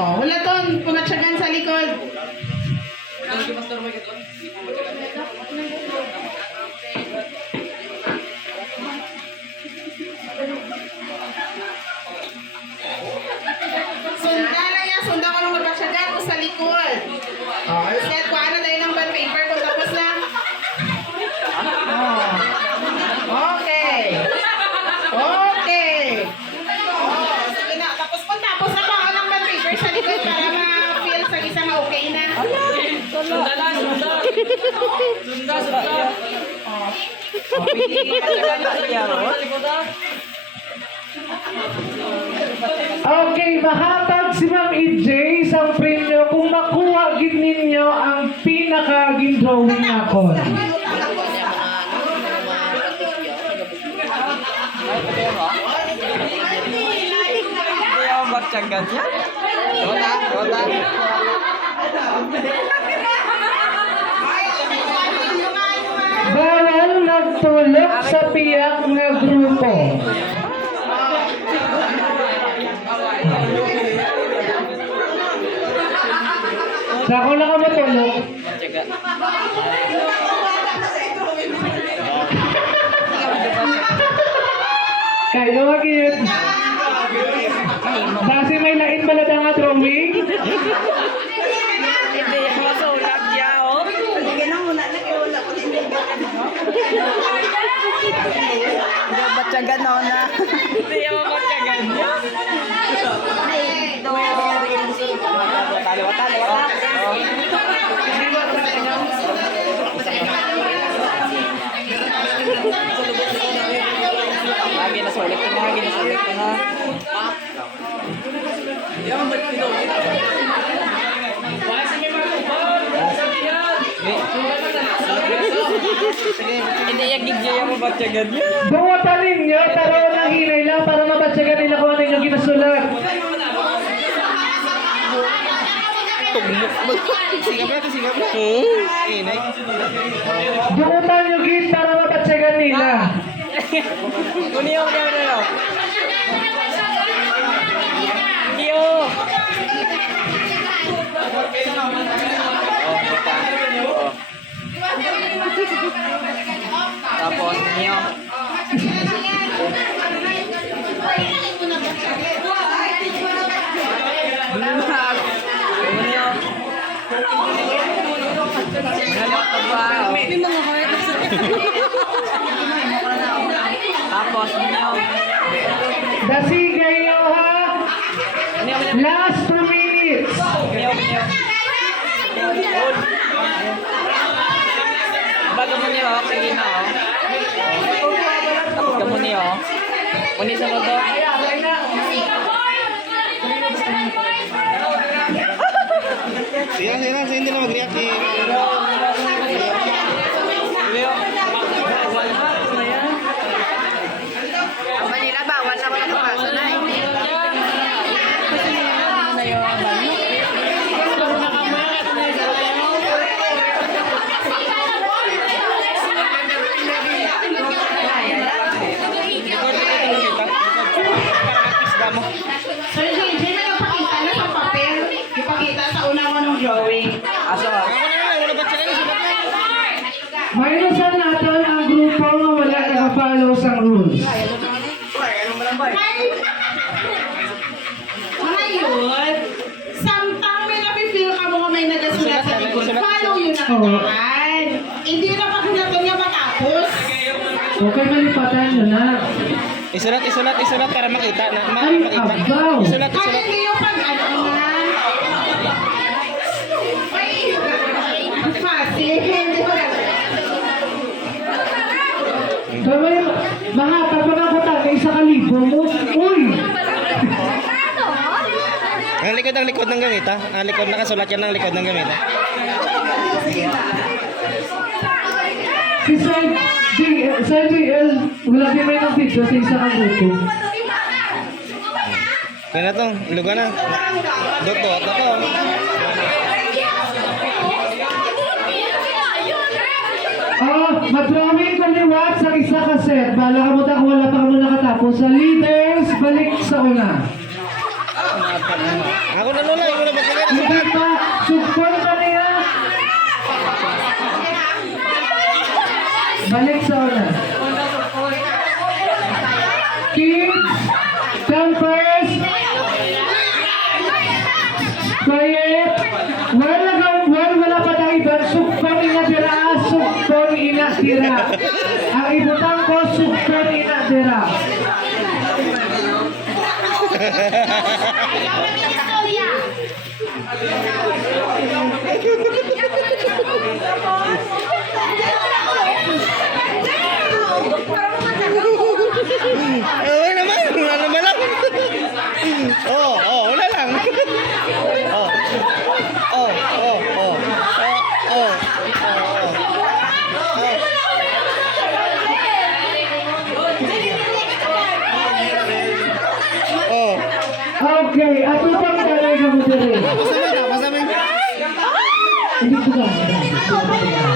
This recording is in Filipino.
Oh, wala ton. Pumatsagan sa likod. Sunda na yan. Sunda ko nung magpatsagan ko sa likod. Okay. Kaya kuha na tayo ng bond paper kung tapos na. Oh. Okay. Okay. Oh, sige na. Tapos kung tapos na kuha ng bond paper sa likod para ma-feel sa isa na okay na. Sunda lang, sunda. Sunda, sunda. Oh. Okay, mahatag si Ma'am EJ sa premyo kung makuha gid ninyo ang pinaka-gindrawing nakon. Hindi ako magtsagan yan. Rota, rota. Bawal nagtulog sa piyak nga grupo. Dako na ka matulog. Magtsaga. Kayo agit. Kasi may lain pala nga drawing. Hindi ako masulat niya, oh. Hindi ako magtsagan ako na. Hindi ako magtsagan niya. Watali, watali, watali. Lagi nasulit ko na, lagi nasulit ko na. Hindi yung gidyo yung mabatyagan niya. Buwatalin nyo, taro ng hinay lang para mabatsagan nila kung ano yung ginasulat. Sigap na, sigap na. Inay. Buutan nyo gid para mabatsagan nila. Kuniyo, kuniyo. Kuniyo. Tapos, kuniyo. Kuniyo. Tapos, kuniyo. Dasigay nyo ha. Last 2 minutes. Kuniyo, kuniyo. Bago mo niyo, sige na, oh. Tapos ka mo niyo, oh. Muni sa moto. Sige na, hindi na mag-react eh. Manila, bawal na wala kapaso na eh. So, hindi na nagpakita na sa papel. Ipakita sa unang anong drawing. Asa ka? Mayroon natin ang grupo nga wala naka-follow sa rules. Ngayon, samtang may napipil ka mo nga may nagasulat sa likod, follow yun ang katawan. Hindi na pagulatan niya matapos. Okay, malipatan nyo na. Isulat para makita na. Ay, Makita. abaw. Isulat. Ano yung pag-ano nga? Fácil. Hindi ko na. Kamay, mahatag pa ako tayo sa kalibo mo. Uy! Ang likod ng gamit ha. Ang likod, nakasulat yan ng likod ng gamit ha. Si Sir JL, wala din may ng video sa isa kang grupo. Kaya na to, luga na. Doto. Madrawing kaliwat sa isa ka set. Bala ka mo ta kung wala pa ka mo nakatapos. Sa leaders, balik sa una. Ako na lola, ikaw na magbigay ng Hindi sulat. pa. Sugpon ka niya. Balik sa una. Kids, come first. Quiet. Wala pa tayo iba. Sugpon ina dira. Sugpon ina dira. Ang ibutang ko, sugpon ina dira. Wala naman, wala naman lang. Wala lang. Okay, at upang talay ka mo diri. Pasama. Hindi ko ba?